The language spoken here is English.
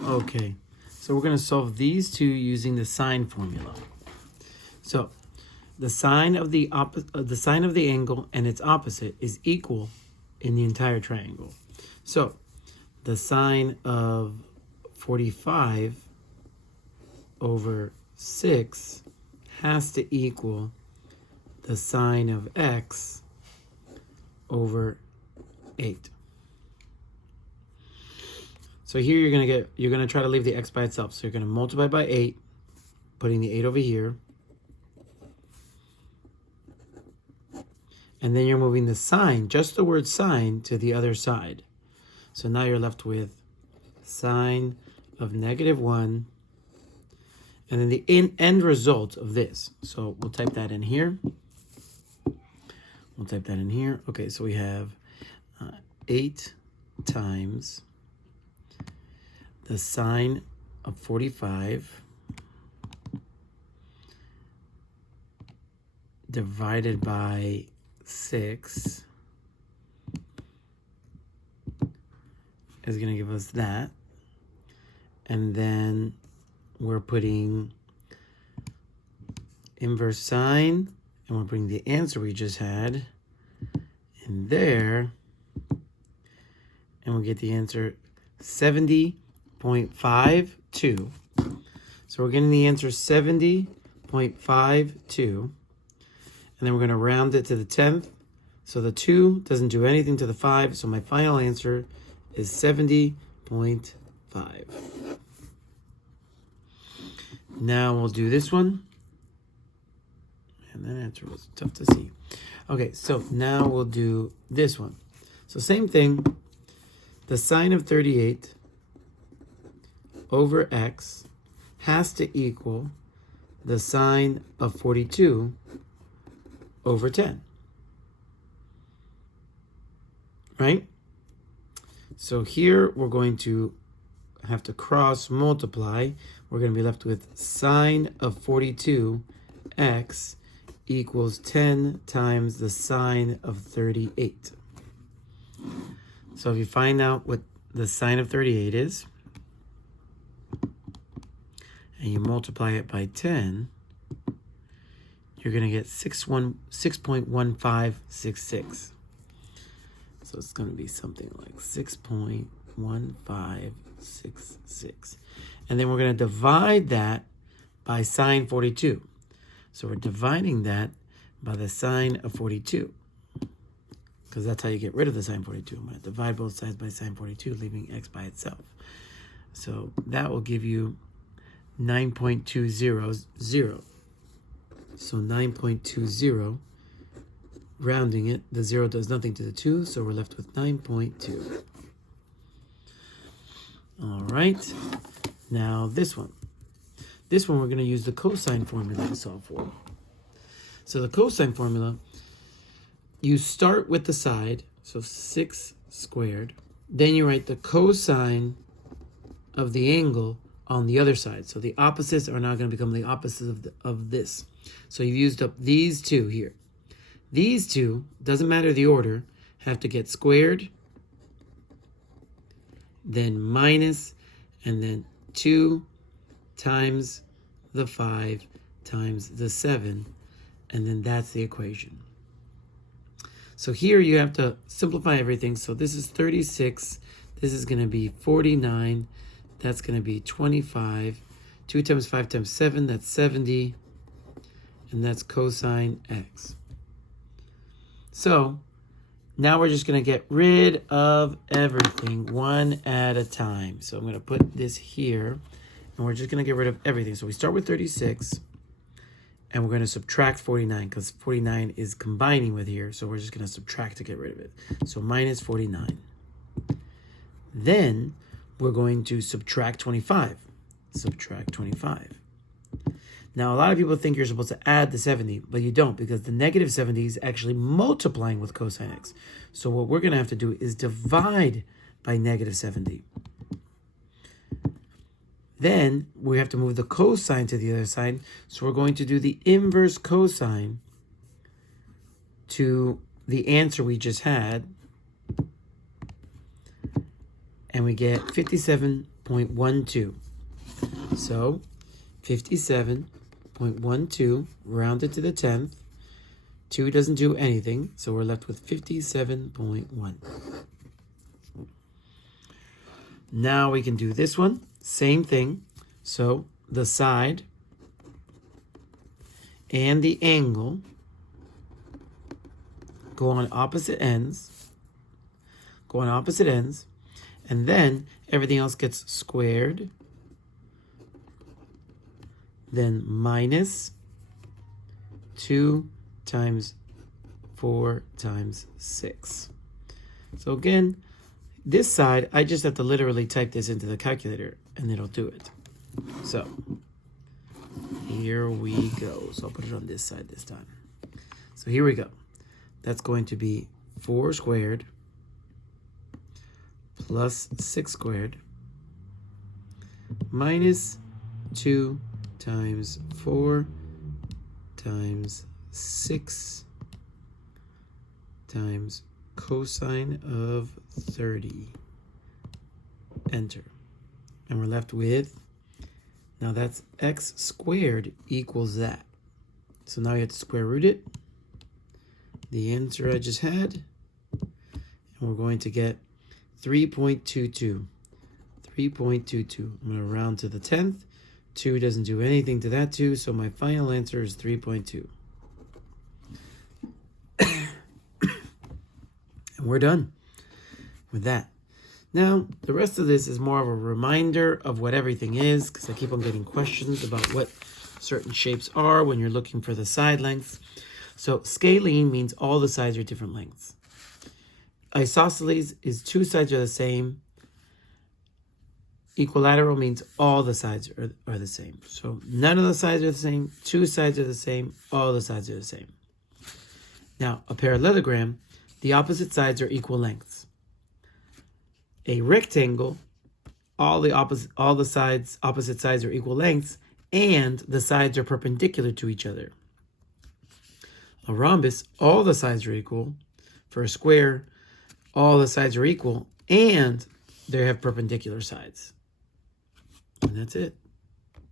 Okay, so we're going to solve these two using the sine formula. So the sine of the angle and its opposite is equal in the entire triangle. So the sine of 45 over 6 has to equal the sine of x over 8. So here you're gonna try to leave the x by itself. So you're gonna multiply by 8, putting the 8 over here. And then you're moving the sine, just the word sine, to the other side. So now you're left with sine of -1, and then the end result of this. So we'll type that in here. We'll type that in here. Okay, so we have 8 times the sine of 45 divided by 6 is going to give us that. And then we're putting inverse sine, and we're putting the answer we just had in there, and we'll get the answer 70.52. So we're getting the answer 70.52, and then we're going to round it to the 10th. So the 2 doesn't do anything to the 5, so my final answer is 70.5. Now we'll do this one. And that answer was tough to see. Okay, so now we'll do this one. So same thing. The sine of 38 over x has to equal the sine of 42 over 10. Right? So here we're going to have to cross multiply. We're going to be left with sine of 42x equals 10 times the sine of 38. So if you find out what the sine of 38 is, and you multiply it by 10, you're going to get 6.1566. So it's going to be something like 6.1566. And then we're going to divide that by sine 42. So we're dividing that by the sine of 42, because that's how you get rid of the sine 42. I'm going to divide both sides by sine 42, leaving x by itself. So that will give you 9.200. So 9.20, rounding it, the 0 does nothing to the 2, so we're left with 9.2. All right, now this one. This one we're going to use the cosine formula to solve for. So the cosine formula, you start with the side, so 6 squared. Then you write the cosine of the angle on the other side. So the opposites are now going to become the opposites of this. So you've used up these two here. These two, doesn't matter the order, have to get squared, then minus, and then 2 times the 5 times the 7, and then that's the equation. So here you have to simplify everything. So this is 36, this is going to be 49, that's going to be 25, 2 times 5 times 7, that's 70, and that's cosine x. So now we're just going to get rid of everything one at a time. So I'm going to put this here, and we're just going to get rid of everything. So we start with 36, and we're going to subtract 49, because 49 is combining with here. So we're just going to subtract to get rid of it. So minus 49. Then we're going to subtract 25. Subtract 25. Now, a lot of people think you're supposed to add the 70, but you don't, because the negative 70 is actually multiplying with cosine x. So what we're going to have to do is divide by negative 70. Then we have to move the cosine to the other side. So we're going to do the inverse cosine to the answer we just had. And we get 57.5 57.12. So 57.12 rounded to the 10th. 2 doesn't do anything, so we're left with 57.1. Now we can do this one. Same thing. So the side and the angle go on opposite ends. And then everything else gets squared. Then minus 2 times 4 times 6. So again, this side, I just have to literally type this into the calculator and it'll do it. So here we go. So I'll put it on this side this time. So here we go. That's going to be 4 squared plus 6 squared minus 2 times 4 times 6 times cosine of 30. Enter. And we're left with, now that's x squared equals that. So now you have to square root it. The answer I just had. And we're going to get 3.22. 3.22. I'm going to round to the 10th. 2 doesn't do anything to that 2, so my final answer is 3.2. And we're done with that. Now, the rest of this is more of a reminder of what everything is, because I keep on getting questions about what certain shapes are when you're looking for the side lengths. So scalene means all the sides are different lengths. Isosceles is 2 sides are the same. Equilateral means all the sides are the same. So none of the sides are the same, 2 sides are the same, all the sides are the same. Now, a parallelogram, the opposite sides are equal lengths. A rectangle, all the opposite sides are equal lengths, and the sides are perpendicular to each other. A rhombus, all the sides are equal. For a square, all the sides are equal, and they have perpendicular sides. And that's it.